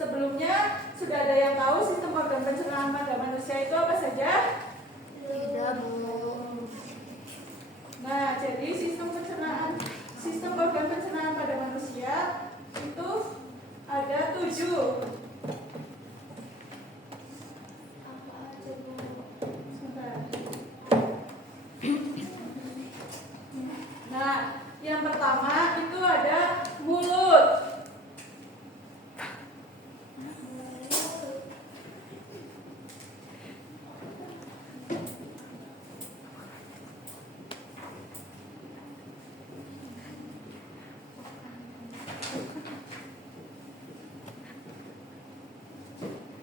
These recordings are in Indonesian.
Sebelumnya sudah ada yang tahu sistem organ pencernaan pada manusia itu apa saja? Tidak, Bu. Nah, jadi sistem organ pencernaan pada manusia itu ada 7. Apa aja, Bu? Sebentar. Nah, yang pertama itu ada mulut.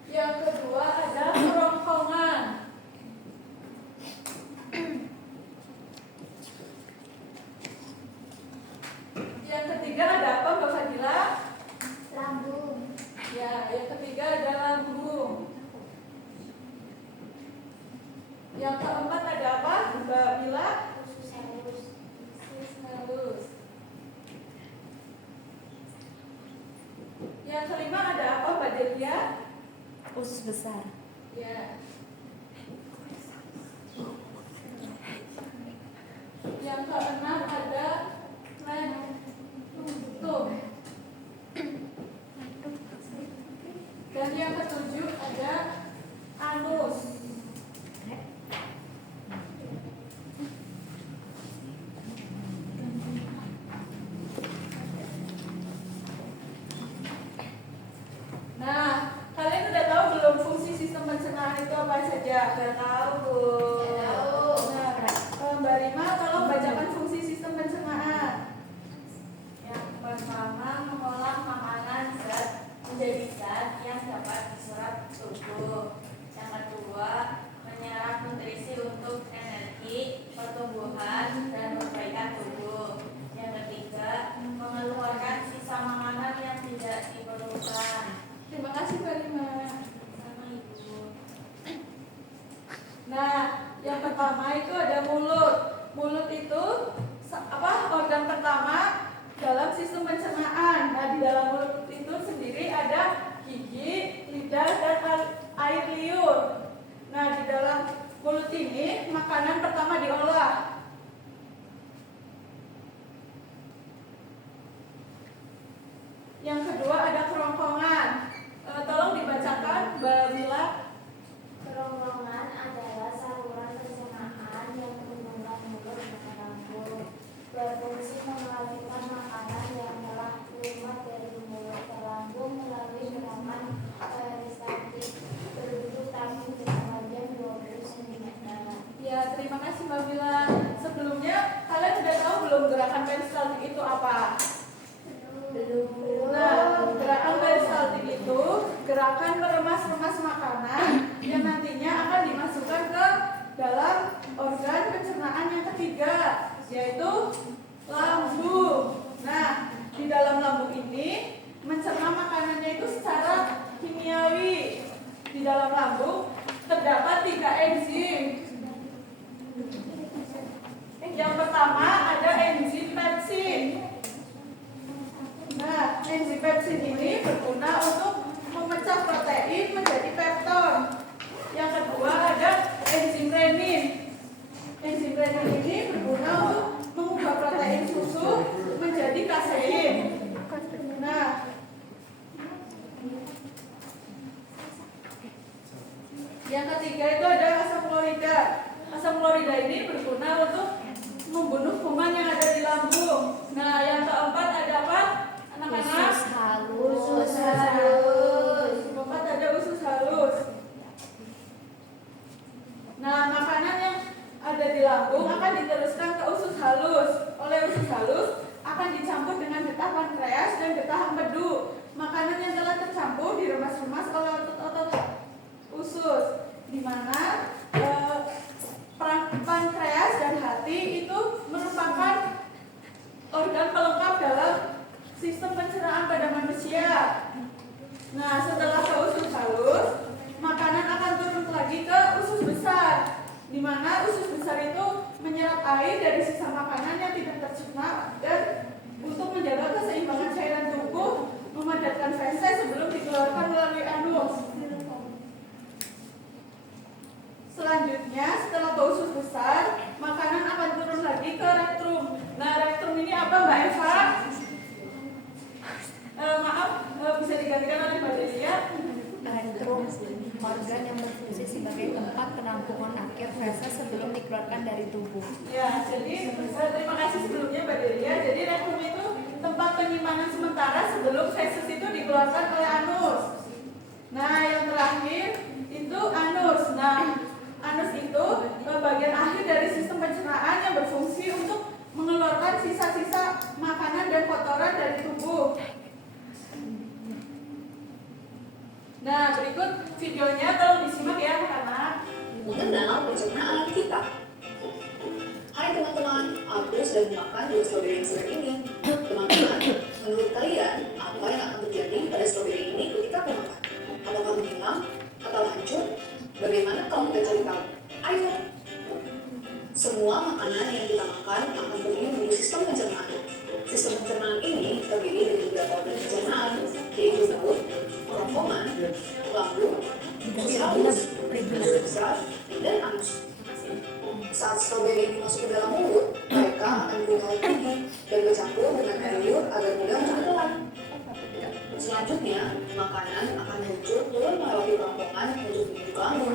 Yang kedua ada kerongkongan. Yang ketiga ada apa, Mbak Fadila? Lambung. Ya, yang ketiga ada lambung. Yang keempat ada apa, Mbak Bila? Usus halus. Usus halus. Yang kelima ada apa, Mbak Delia? Usus besar. Ya. Yang keenam ada rectum. Dan yang ketujuh ada anus. Nah, kalian udah tahu belum fungsi sistem pencernaan itu apa saja? Udah tahu, Bu. Tahu. Nah, Mbak Rima tolong bacakan fungsi sistem pencernaan. Yang pertama, mengolah makanan zat menjadi zat yang dapat diserap tubuh. Yang kedua, menyerap nutrisi untuk energi, pertumbuhan, dan perbaikan tubuh. Yang ketiga, mengeluarkan sisa makanan yang tidak diperlukan. Terima kasih, Mbak Rima. Sama Ibu. Nah, yang pertama itu ada mulut. Mulut itu organ pertama dalam sistem pencernaan. Nah, di dalam mulut itu sendiri ada gigi, lidah, dan air liur. Nah, di dalam mulut ini makanan pertama diolah. Yang kedua ada kerongkongan. Tolong dibacakan, Mbak Wila. Kerongkongan adalah saluran pencernaan yang menghubungkan mulut dengan lambung. Berfungsi mengalirkan makanan yang telah keluar dari mulut ke lambung melalui siraman peristaltik berbentuk tabung dengan panjang 20 cm. Ya, terima kasih Mbak Wila. Sebelumnya kalian sudah tahu belum gerakan peristaltik itu apa? Belum. Nah, gerakan peristaltik itu gerakan meremas-remas makanan yang nantinya akan dimasukkan ke dalam organ pencernaan yang ketiga, yaitu lambung. Nah, di dalam lambung ini mencerna makanannya itu secara kimiawi. Di dalam lambung terdapat 3 enzim. Yang pertama ada enzim pepsin. Nah, enzim pepsin ini berguna untuk memecah protein menjadi pepton. Yang kedua ada enzim renin. Enzim renin ini berguna untuk mengubah protein susu menjadi kasein. Nah, yang ketiga itu ada asam klorida. Asam klorida ini berguna untuk membunuh kuman yang ada di lambung. Nah, yang keempat ada apa? Anak-anak? Usus halus. Usus halus. Keempat ada usus halus. Nah, makanan yang ada di lambung akan diteruskan ke usus halus. Oleh usus halus akan dicampur dengan getah pankreas dan getah empedu. Makanan yang telah tercampur diremas-remas oleh otot-otot usus, di mana pankreas dan hati itu merupakan organ pelengkap dalam sistem pencernaan pada manusia. Nah, setelah ke usus halus, makanan akan turun lagi ke usus besar, di mana usus besar itu menyerap air dari sisa makanan yang tidak tercerna dan untuk menjaga keseimbangan cairan tubuh, memadatkan feses sebelum dikeluarkan ke rampungan akhir fase sebelum dikeluarkan dari tubuh. Ya, jadi terima kasih sebelumnya Mbak Delia. Jadi rektum itu tempat penyimpanan sementara sebelum feses itu dikeluarkan oleh anus. Nah, yang terakhir itu anus. Nah, anus itu bagian akhir dari sistem pencernaan yang berfungsi untuk mengeluarkan sisa-sisa makanan dan kotoran dari tubuh. Nah, berikut videonya, tolong disimak ya anak-anak. Mengenal pencernaan kita. Hai teman-teman, aku sedang makan dua stroberi yang segar ini. Teman-teman, menurut kalian apa yang akan terjadi pada stroberi ini ketika kau makan? Apakah menghilang atau hancur? Bagaimana kamu mencari tahu? Ayo. Semua makanan yang kita makan akan pergi menuju sistem pencernaan. Sistem pencernaan ini terdiri dari beberapa organ pencernaan, yaitu mulut, kerongkongan, lambung, usus halus, usus besar, dan anus. Saat stroberi ini masuk ke dalam mulut, mereka akan bergerak tinggi dan bercampur dengan air liur agar mudah untuk ditelan. Selanjutnya, makanan akan muncul turun melewati kerongkongan untuk menuju ke lambung.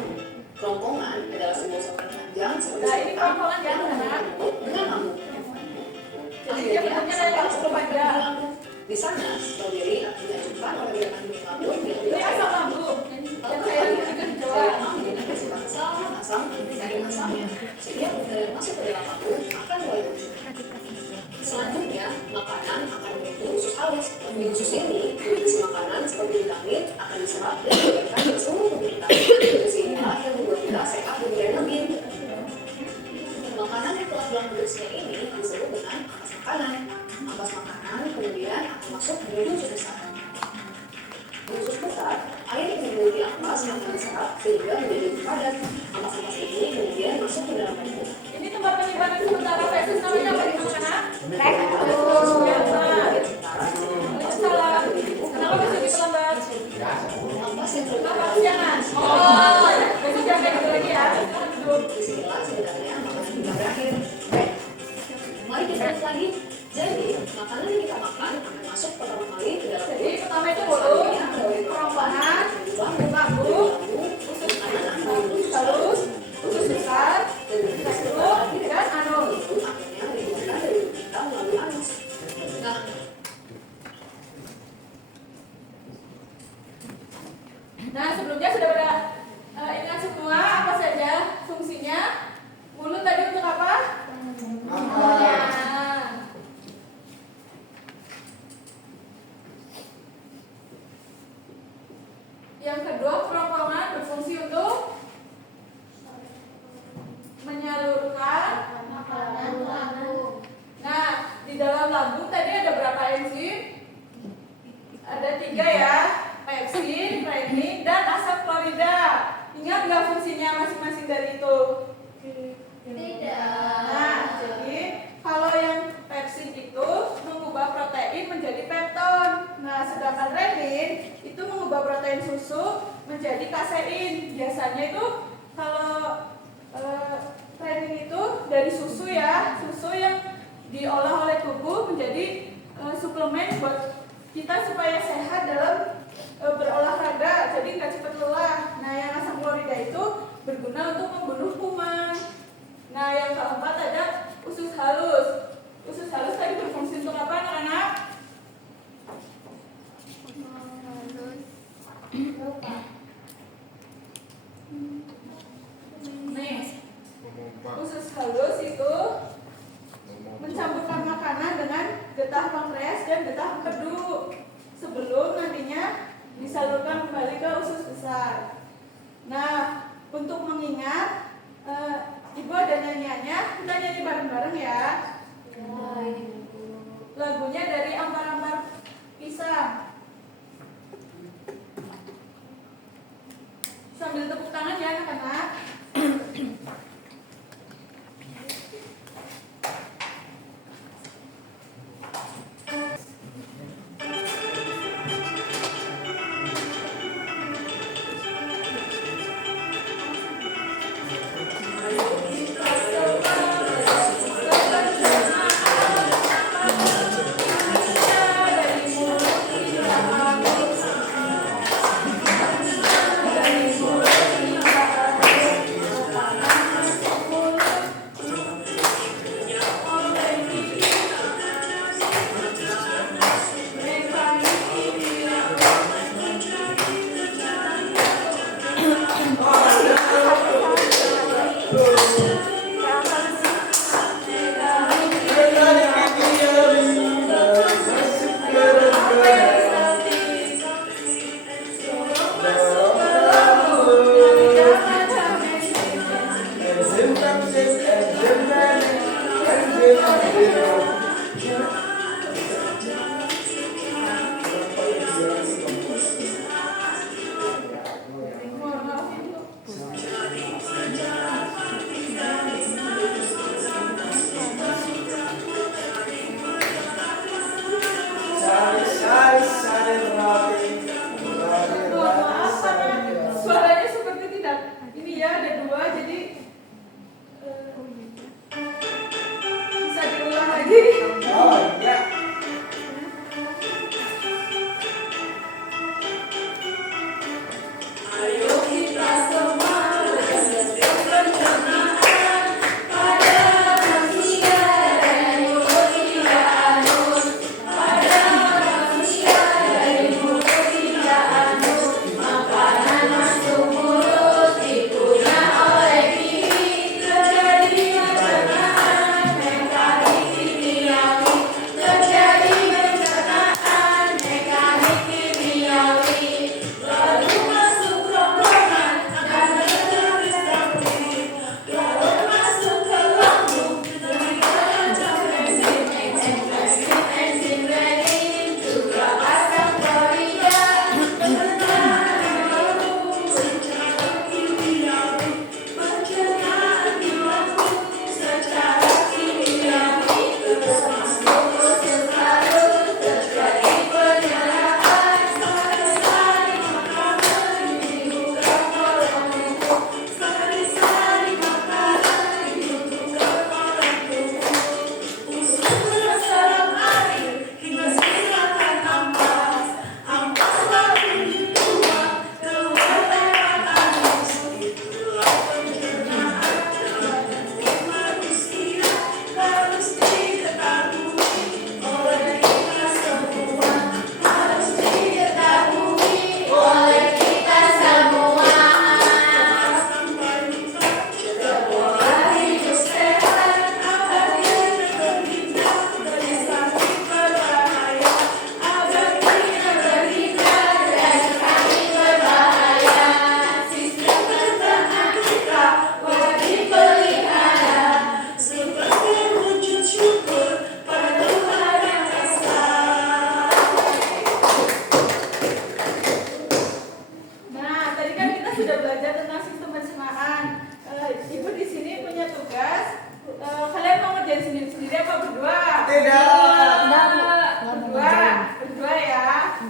Kerongkongan adalah sebuah saluran panjang seperti Nah, ini kerongkongan ya, yang anak-anak. menghubungi mulut dengan lambung. Jadi dia bentuknya kayak cukup panjang. Di sana, stroberi akan diajukan oleh gerakan lambung dan Ini asam lambung. Yang saya itu di Jawa. Setiap udara yang masuk ke dalam lambung akan mulai muncul. Selanjutnya, makanan akan menuju usus halus. Di usus ini, nutrisi makanan seperti vitamin akan diserap dan diberikan ke seluruh tubuh kita. Nutrisi inilah yang membuat kita sehat dan berenergi. Makanan yang telah dalam nutrisinya ini disebut dengan ampas makanan. Ampas makanan kemudian akan masuk menuju usus besar. Di usus besar, air yang memiliki ampas akan diserap sehingga menjadi padat. Ampas-ampas ini kemudian masuk ke dalam tubuh. Ini tempat penyimpanan sementara feses namanya apa nih anak-anak? Rektum. Ya, benar. Salah. Kenapa bisa diperlambat? Ampas yang Apa jangan? Oh, besok jangan kayak gitu lagi ya. disinilah sebenarnya makanan kita berakhir. Baik, mari kita lihat lagi. Jadi, makanan yang kita makan akan masuk pertama kali ke dalam Jadi pertama itu mulut, kerongkongan, lambung, usus halus, usus besar, rektum, dan anus. itu akhirnya dikeluarkan dari tubuh kita melalui anus. Nah, Nah, sebelumnya sudah pada ingat semua apa saja fungsinya? Mulut tadi untuk apa? Makan. Yang kedua, kerongkongan berfungsi untuk menyalurkan Makanan ke lambung. Nah, di dalam lambung tadi ada berapa enzim? Ada 3 ya, peksin, renin, dan asam klorida. Ingat nggak fungsinya masing-masing dari itu? Tidak. Nah, jadi kalau yang peksin itu mengubah protein menjadi pepton. Nah, sedangkan renin itu mengubah protein susu menjadi kasein. Biasanya itu kalau renin itu dari susu ya, susu yang diolah oleh tubuh menjadi suplemen buat kita supaya sehat dalam berolahraga, jadi nggak cepat lelah. Nah, yang asam klorida itu berguna untuk membunuh kuman. Nah, yang keempat ada usus halus. Usus halus tadi berfungsi untuk apa, anak-anak? Nih, usus halus itu mencampurkan makanan dengan getah pankreas dan getah empedu sebelum nantinya disalurkan kembali ke usus besar. Nah, untuk mengingat, Ibu ada nyanyiannya, kita nyanyi bareng-bareng ya. Lagunya dari Ampar-Ampar Pisang. Sambil tepuk tangan ya anak-anak.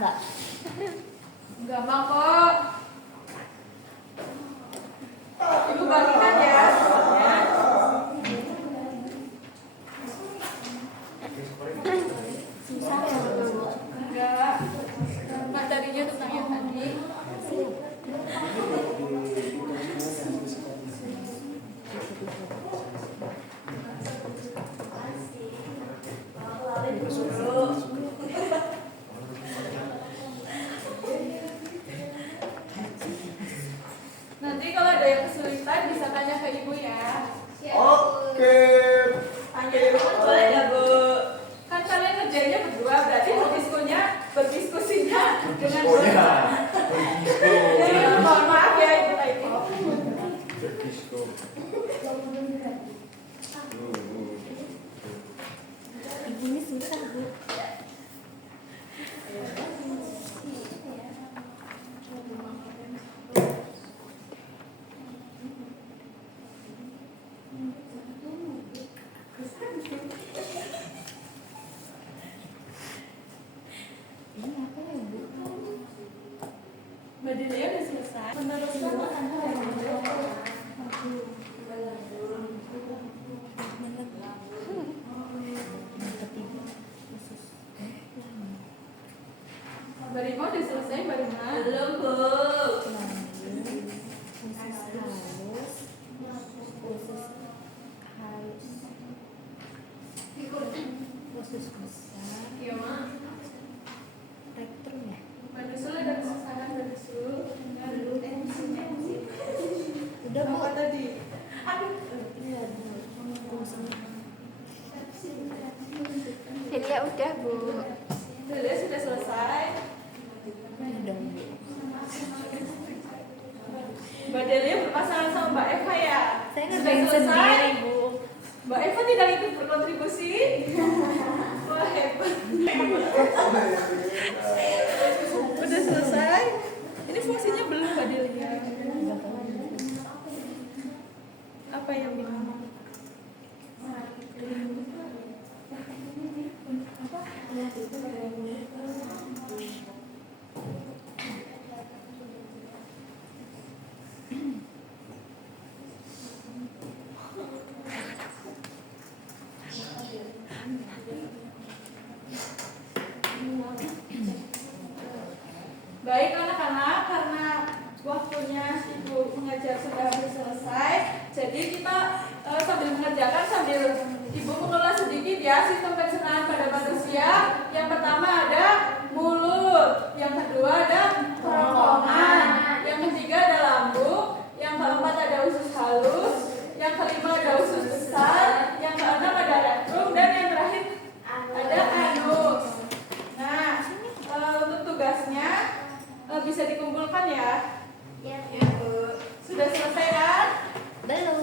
nggak? Gampang kok. Ibu bagikan ya. Ya. Susah ya Bu. Enggak. Materinya tentang yang tadi. Nanti kalau ada yang kesulitan bisa tanya ke ibu ya. Oke. Tanya ibu boleh ya bu? Kan kalian ngerjainnya berdua, berarti berdiskusinya dengan Diskonya. Mohon maaf ya ibu Taiki. Disko. Ini susah Bu. Ini apa ya Bu? Mbak Delia udah selesai. Meneruskan Mbak Rima udah selesai Mbak Rima? Belum bu. Khusus besar. Iya mak. Rektrum ya? Mbak Nusul ada kesusahan Mbak Nusul. Udah Bu. Apa tadi? Delia udah Bu. Delia sudah selesai. Udah Bu. Mbak Delia berpasangan sama Mbak Eva ya? Saya Sudah ngerjain selesai? sendiri Bu. Mbak Eva tidak ikut berkontribusi? Wah hebat. Udah selesai? Ini fungsinya belum Mbak Delia. Apa yang bingung? Baik anak-anak, karena waktunya Ibu mengajar sudah selesai, jadi kita sambil mengerjakan sambil Ibu mengulas sedikit ya sistem pencernaan pada manusia. Yang pertama ada mulut, yang kedua ada kerongkongan, yang ketiga ada lambung, yang keempat ada usus halus, yang kelima ada usus besar, yang keenam ada rektrum, dan yang terakhir ada anus. Nah, untuk tugasnya bisa dikumpulkan ya. Ya. Sudah selesai kan? Belum.